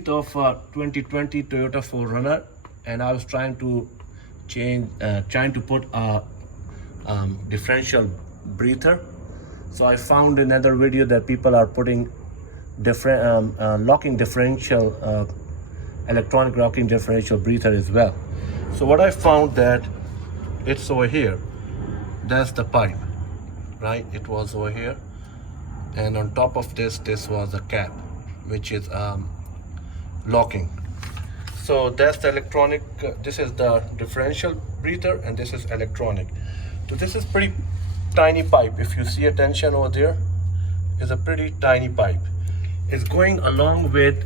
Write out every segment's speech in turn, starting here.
fleet of 2020 Toyota 4runner, and I was trying to put a differential breather. So I found another video that people are putting different locking differential, electronic locking differential breather as well. So what I found that it's over here. That's the pipe, right? It was over here, and on top of this was a cap, which is locking. So that's the electronic. This is the differential breather, and this is electronic. So this is pretty tiny pipe. If you see attention over there, is a pretty tiny pipe. It's going along with,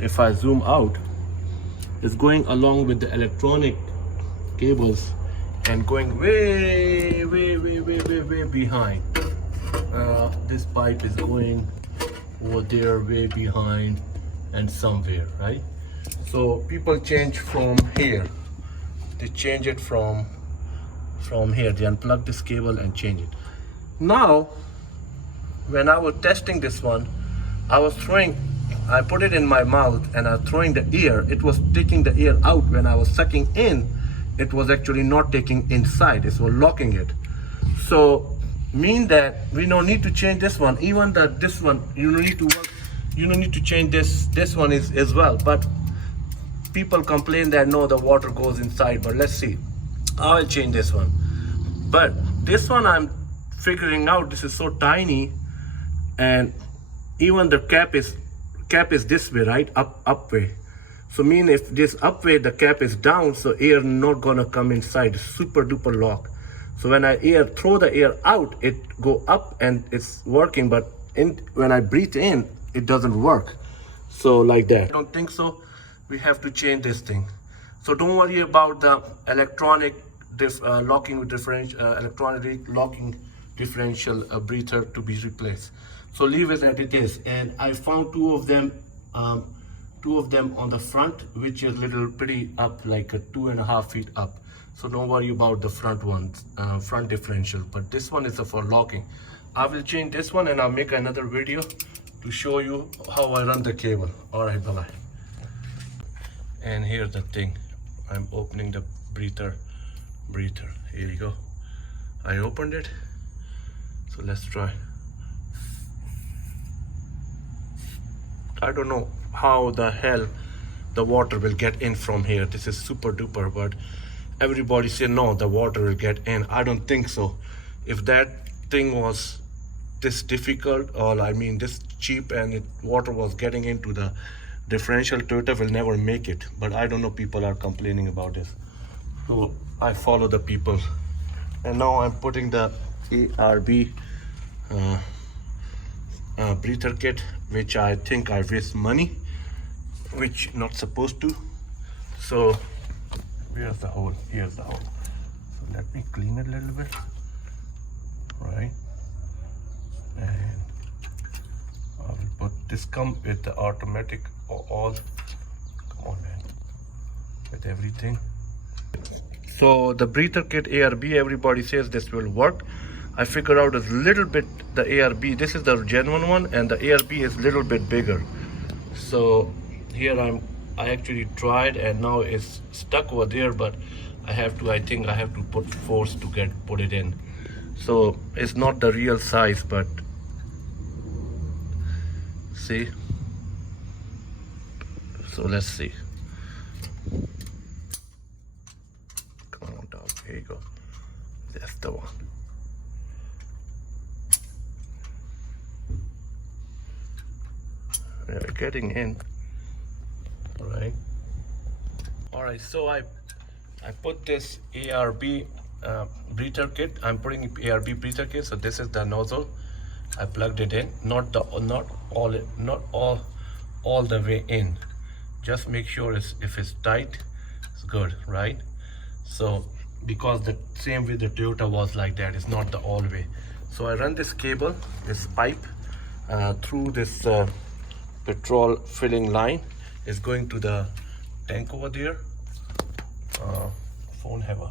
if I zoom out, it's going along with the electronic cables and going way behind. This pipe is going over there, way behind and somewhere, right? So people change from here. They change it from here. They unplug this cable and change it. Now, when I was testing this one, I put it in my mouth and I was throwing the air. It was taking the air out. When I was sucking in, it was actually not taking inside. It was locking it. So mean that we don't need to change this one. Even that this one, you don't need to change this one is as well. But people complain that no, the water goes inside. But let's see. I'll change this one. But this one I'm figuring out, this is so tiny, and even the cap is this way, right? Up way. So mean if this up way, the cap is down, so air not gonna come inside. Super duper lock. So when I throw the air out, it go up and it's working, but when I breathe in, it doesn't work. So like that. I don't think so. We have to change this thing. So don't worry about the electronic locking with electronic locking differential breather to be replaced. So leave it as it is. And I found two of them on the front, which is little pretty up, like 2.5 feet up. So don't worry about the front ones, front differential. But this one is for locking. I will change this one and I'll make another video to show you how I run the cable. All right, bye-bye. And here's the thing. I'm opening the breather. Here you go. I opened it. So let's try. I don't know how the hell the water will get in from here. This is super duper, but everybody say no, the water will get in. I don't think so. If that thing was this difficult, or I mean this cheap, and water was getting into the differential, Toyota will never make it. But I don't know, people are complaining about this. So I follow the people. And now I'm putting the ARB breather kit, which I think I waste money, which not supposed to. So here's the hole. So let me clean it a little bit, right? And I will put this, come with the automatic all. Come on, man, with everything. So the breather kit ARB, everybody says this will work. I figured out a little bit the ARB. This is the genuine one, and the ARB is a little bit bigger. So here I actually tried, and now it's stuck over there. But I think I have to put force to put it in. So it's not the real size, but see. So let's see. Come on down. Here you go. That's the one. We're getting in. All right, so I put this ARB breather kit. I'm putting ARB breather kit. So this is the nozzle. I plugged it in, not all the way in. Just make sure if it's tight, it's good, right? So because the same way the Toyota was like that, it's not the all way. So I run this cable, this pipe, through this petrol filling line. Is going to the tank over there. Phone have a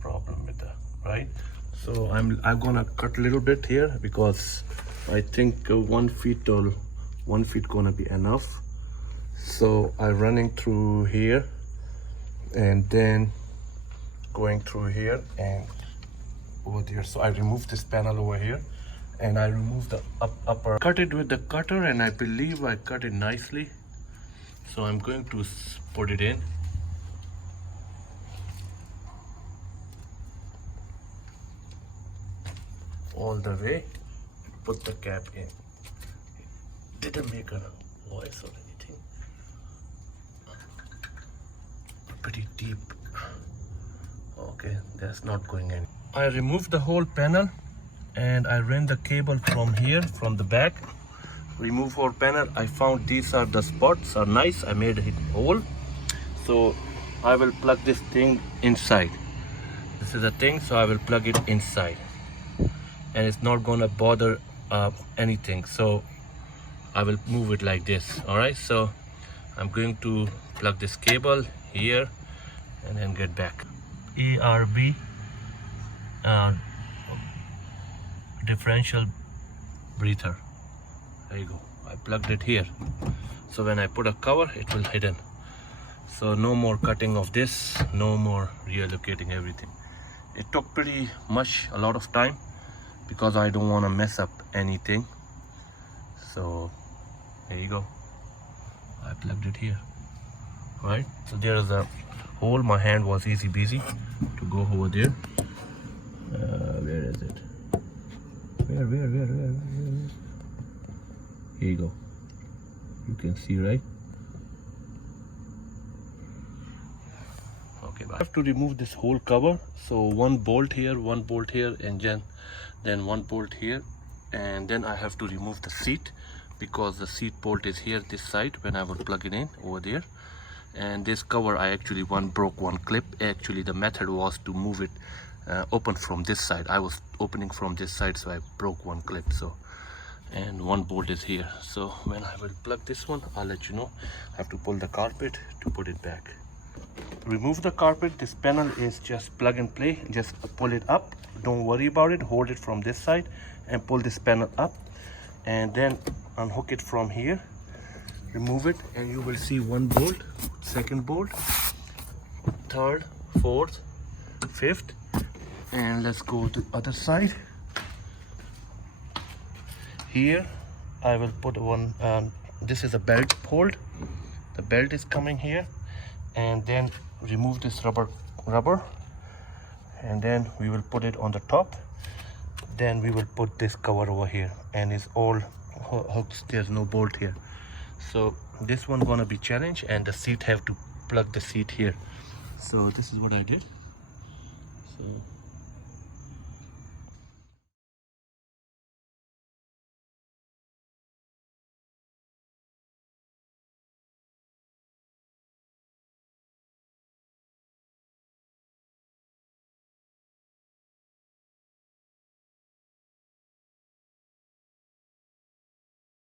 problem with that, right? So I'm gonna cut a little bit here because I think 1 feet or 1 feet gonna be enough. So I'm running through here and then going through here and over there. So I removed this panel over here and I removed the upper, cut it with the cutter, and I believe I cut it nicely. So I'm going to put it in. All the way, put the cap in. It didn't make a noise or anything. Pretty deep. Okay, that's not going in. I removed the whole panel and I ran the cable from here, from the back. Remove whole panel. I found these are the spots are nice. I made it hole. So I will plug this thing inside. This is a thing, so I will plug it inside. And it's not gonna bother anything. So I will move it like this. All right, so I'm going to plug this cable here and then get back. ARB differential breather. There you go. I plugged it here. So when I put a cover, it will hidden. So no more cutting of this, no more reallocating everything. It took pretty much a lot of time because I don't want to mess up anything. So there you go. I plugged it here. Right, so there is a hole. My hand was easy busy to go over there. Where is it? Where? Here you go. You can see, right? Okay, I have to remove this whole cover. So one bolt here, and then one bolt here, and then I have to remove the seat because the seat bolt is here this side when I will plug it in over there. And this cover, I actually broke one clip. Actually the method was to move it open from this side. I was opening from this side, so I broke one clip. So, and one bolt is here. So when I will plug this one, I'll let you know. I have to pull the carpet to put it back. Remove the carpet. This panel is just plug and play. Just pull it up, don't worry about it. Hold it from this side and pull this panel up, and then unhook it from here. Remove it and you will see one bolt, second bolt, third, fourth, fifth, and let's go to other side. Here I will put one, this is a belt hold. The belt is coming here, and then remove this rubber, and then we will put it on the top. Then we will put this cover over here, and it's all hooks. There's no bolt here. So this one gonna be challenge, and the seat have to plug the seat here. So this is what I did. So